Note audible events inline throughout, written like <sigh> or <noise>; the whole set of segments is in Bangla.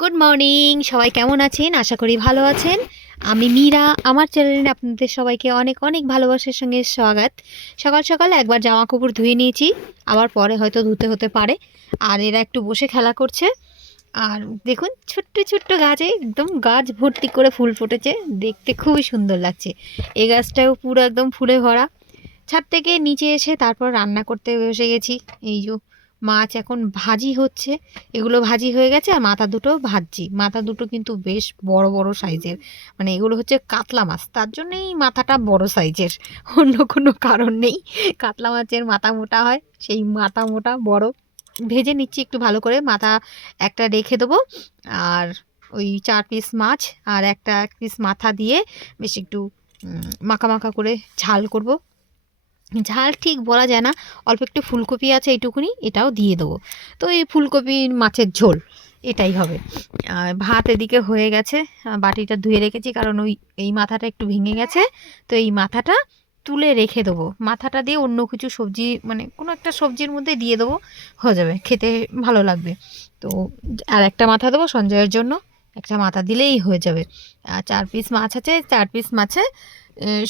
গুড মর্নিং সবাই কেমন আছেন? আশা করি ভালো আছেন। আমি মীরা, আমার চ্যানেলে আপনাদের সবাইকে অনেক অনেক ভালোবাসার সঙ্গে স্বাগত। সকাল সকাল একবার জামা কাপড় ধুয়ে নিয়েছি, আবার পরে হয়তো ধুতে হতে পারে। আর এরা একটু বসে খেলা করছে। আর দেখুন, ছোট্ট ছোট্ট গাছে একদম গাছ ভর্তি করে ফুল ফুটেছে। দেখতে খুবই সুন্দর লাগছে। এই গাছটাও পুরো একদম ফুলে ভরা। ছাদ থেকে নিচে এসে তারপর রান্না করতে বসে গেছি। এই যে মাছ এখন ভাজি হচ্ছে। এগুলো ভাজি হয়ে গেছে আর মাথা দুটো ভাজছি। মাথা দুটো কিন্তু বেশ বড় বড় সাইজের। মানে এগুলো হচ্ছে কাতলা মাছ। তার জন্যই মাথাটা বড় সাইজের। অন্য কোনো কারণ নেই। কাতলা মাছের মাথা মোটা হয়, সেই মাথা মোটা বড়। ভেজে নিচ্ছি একটু ভালো করে। মাথা একটা রেখে দেবো। আর ওই চার পিস মাছ আর একটা এক পিস মাথা দিয়ে বেশ একটু মাখা মাখা করে ঝাল করব। ঝাল ঠিক বলা যায় না, অল্প একটু ফুলকপি আছে এইটুকুনি, এটাও দিয়ে দেবো। তো এই ফুলকপি মাছের ঝোল, এটাই হবে। ভাত এদিকে হয়ে গেছে বাটিটা ধুয়ে রেখেছি, কারণ ওই, এই মাথাটা একটু ভেঙে গেছে, তো এই মাথাটা তুলে রেখে দেবো। মাথাটা দিয়ে অন্য কিছু সবজি মানে কোনো একটা সবজির মধ্যে দিয়ে দেবো, হয়ে যাবে, খেতে ভালো লাগবে। তো আর একটা মাথা দেবো সঞ্জয়ের জন্য। একটা মাথা দিলেই হয়ে যাবে। আর চার পিস মাছ আছে, চার পিস মাছে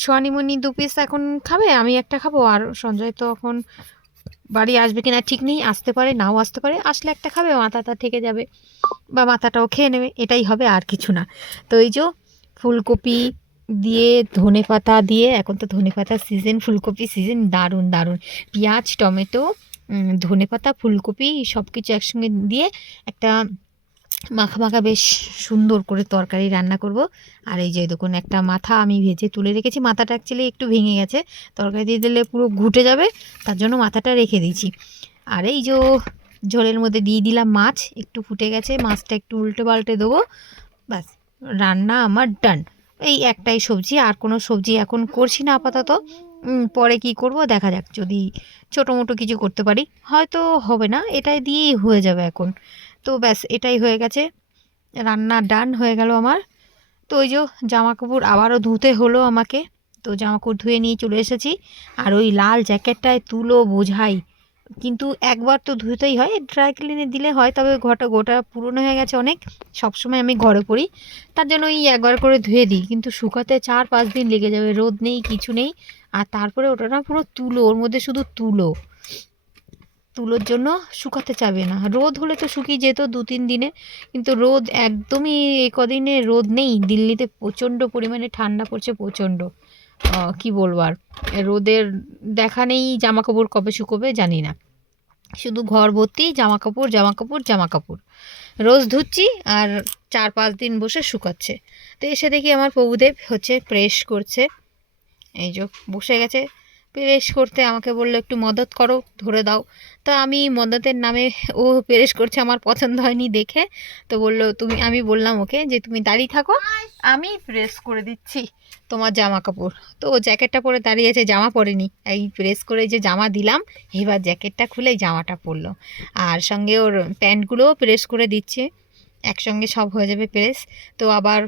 সোয়ানিমণি দু পিস এখন খাবে, আমি একটা খাব। আর সঞ্জয় তো এখন বাড়ি আসবে কিনা ঠিক নেই, আসতে পারে, নাও আসতে পারে, আসলে একটা খাবে, মাথাটা থেকে যাবে বা মাথাটাও খেয়ে নেবে, এটাই হবে আর কিছু না। তো এই যে ফুলকপি দিয়ে ধনে পাতা দিয়ে, এখন তো ধনে পাতার সিজন ফুলকপি সিজন দারুণ দারুণ। পেঁয়াজ, টমেটো ধনে পাতা, ফুলকপি সব কিছু একসঙ্গে দিয়ে একটা মাখা মাখা বেশ সুন্দর করে তরকারি রান্না করব। আর এই যে দেখুন, একটা মাথা আমি ভেজে তুলে রেখেছি। মাথাটা অ্যাকচুয়ালি একটু ভেঙে গেছে। তরকারি দিয়ে দিলে পুরো ঘুটে যাবে, তার জন্য মাথাটা রেখে দিয়েছি। আর এই যে ঝোলের মধ্যে দিয়ে দিলাম মাছ, একটু ফুটে গেছে, মাছটা একটু উল্টে পাল্টে দেবো। ব্যাস, রান্না আমার ডান এই একটাই সবজি, আর কোনো সবজি এখন করছি না আপাতত। পরে কি করব? দেখা যাক। যদি ছোটো মোটো কিছু করতে পারি, হয়তো হবে না। এটাই দিয়েই হয়ে যাবে এখন। তো ব্যাস, এটাই হয়ে গেছে। রান্না ডান হয়ে গেল আমার। তো ওই যে জামা কাপড় আবারও ধুতে হলো আমাকে। তো জামা কাপড় ধুয়ে নিয়ে চলে এসেছি। আর ওই লাল জ্যাকেটটায় তুলো বোঝাই। কিন্তু একবার তো ধুতেই হয় ড্রাই ক্লিনে দিলে হয়, তবে ঘরটা গোটা পুরনো হয়ে গেছে অনেক, সবসময় আমি ঘরে পরি তার জন্য ওই একবার করে ধুয়ে দিই, কিন্তু শুকাতে চার পাঁচ দিন লেগে যাবে, রোদ নেই, কিছু নেই, আর তারপরে ওটা না পুরো তুলো, ওর মধ্যে শুধু তুলো, তুলোর জন্য শুকাতে চাবে না, রোদ হলে তো শুকিয়ে যেত দু তিন দিনে, কিন্তু রোদ একদমই এই কদিনে রোদ নেই, দিল্লিতে প্রচণ্ড পরিমাণে ঠান্ডা পড়ছে প্রচণ্ড। কি বলব আর? রোদের দেখা নেই জামা কাপড় কবে শুকোবে জানি না। শুধু ঘর ভর্তি জামা কাপড় জামা কাপড় জামা কাপড় রোজ ধুচ্ছি আর চার পাঁচ দিন বসে শুকাচ্ছে। তো এসে দেখি আমার প্রভুদেব হচ্ছে প্রেস করছে। এই যে বসে গেছে। প্রেস করতে আমাকে বলল, একটু মদত করো, ধরে দাও। তা আমি মদতের নামে ও প্রেস করছে আমার পছন্দ হয়নি দেখে। তো বলল, তুমি, আমি বললাম ওকে যে তুমি দাঁড়িয়ে থাকো, আমি প্রেস করে দিচ্ছি তোমার জামা কাপড় তো ও জ্যাকেটটা পরে দাঁড়িয়েছে জামা পরেনি। এই প্রেস করে যে জামা দিলাম, এবার জ্যাকেটটা খুলে জামাটা পরলো। আর সঙ্গে ওর প্যান্টগুলোও প্রেস করে দিচ্ছে। একসঙ্গে সব হয়ে যাবে প্রেস তো আবার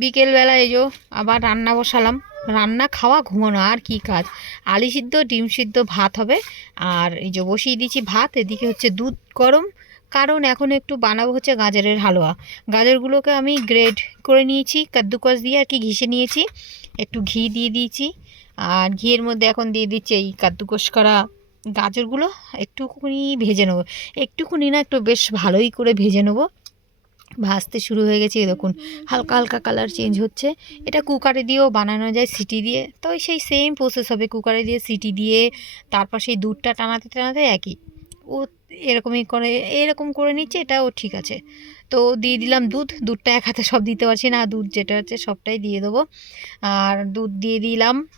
বিকেলবেলা এই যে আবার রান্না বসালাম। রান্না খাওয়া, ঘুমানো, আর কি কাজ? আলি সিদ্ধ, ডিম সিদ্ধ, ভাত হবে। আর এই যে বসিয়ে দিয়েছি ভাত, এদিকে হচ্ছে দুধ গরম। কারণ এখন একটু বানাবো হচ্ছে গাজরের হালুয়া। গাজরগুলোকে আমি গ্রেড করে নিয়েছি, কাদ্দুকস দিয়ে আর কি ঘিষে নিয়েছি। একটু ঘি দিয়ে দিয়েছি। আর ঘিয়ের মধ্যে এখন দিয়ে দিচ্ছি এই কাদ্দুকস করা গাজরগুলো। একটুখানি ভেজে নেব। একটুখানি না, একটু বেশ ভালোই করে ভেজে নেব। ভাজতে শুরু হয়ে গেছে দেখুন, হালকা হালকা কালার চেঞ্জ হচ্ছে। এটা কুকারে দিয়েও বানানো যায় সিটি দিয়ে। তো সেই সেম প্রসেস হবে কুকারে দিয়ে সিটি দিয়ে, তারপর সেই দুধটা টানাতে টানাতে একই। ও এরকমই করে, এরকম করে নিচ্ছে, এটাও ঠিক আছে। তো দিয়ে দিলাম দুধ, দুধটা এক হাতে সব দিতে পারছি না, দুধ যেটা হচ্ছে সবটাই দিয়ে দেবো। আর দুধ দিয়ে দিলাম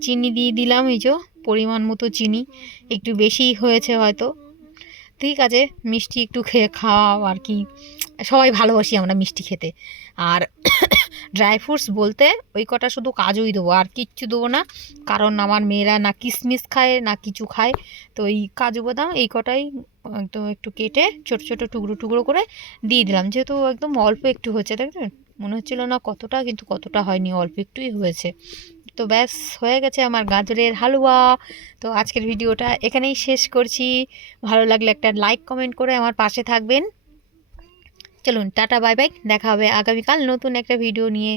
চিনি দিয়ে দিলাম, এই যে পরিমাণ মতো চিনি, একটু বেশি হয়েছে হয়তো। ঠিক আছে, মিষ্টি একটু খেয়ে খাওয়াও আর কি। সবাই ভালোবাসি আমরা মিষ্টি খেতে। আর <coughs> ড্রাই ফ্রুটস বলতে ওই কটা শুধু কাজুই দেবো, আর কিচ্ছু দেবো না। কারণ আমার মেয়েরা না কিশমিশ খায়, না কিছু খায়। তো এই কাজু বাদাম এই কটাই একদম একটু কেটে ছোট ছোট টুকরো টুকরো করে দিয়ে দিলাম। যেহেতু একদম অল্প একটু হয়েছে, দেখবেন? মনে হচ্ছিল না কতটা, কিন্তু কতটা হয়নি, অল্প একটুই হয়েছে। তো ব্যাস, হয়ে গেছে আমার গাজরের হালুয়া। তো আজকের ভিডিওটা এখানেই শেষ করছি। ভালো লাগলে একটা লাইক কমেন্ট করে আমার পাশে থাকবেন। চলুন, টাটা বাই বাই দেখা হবে আগামীকাল নতুন একটা ভিডিও নিয়ে।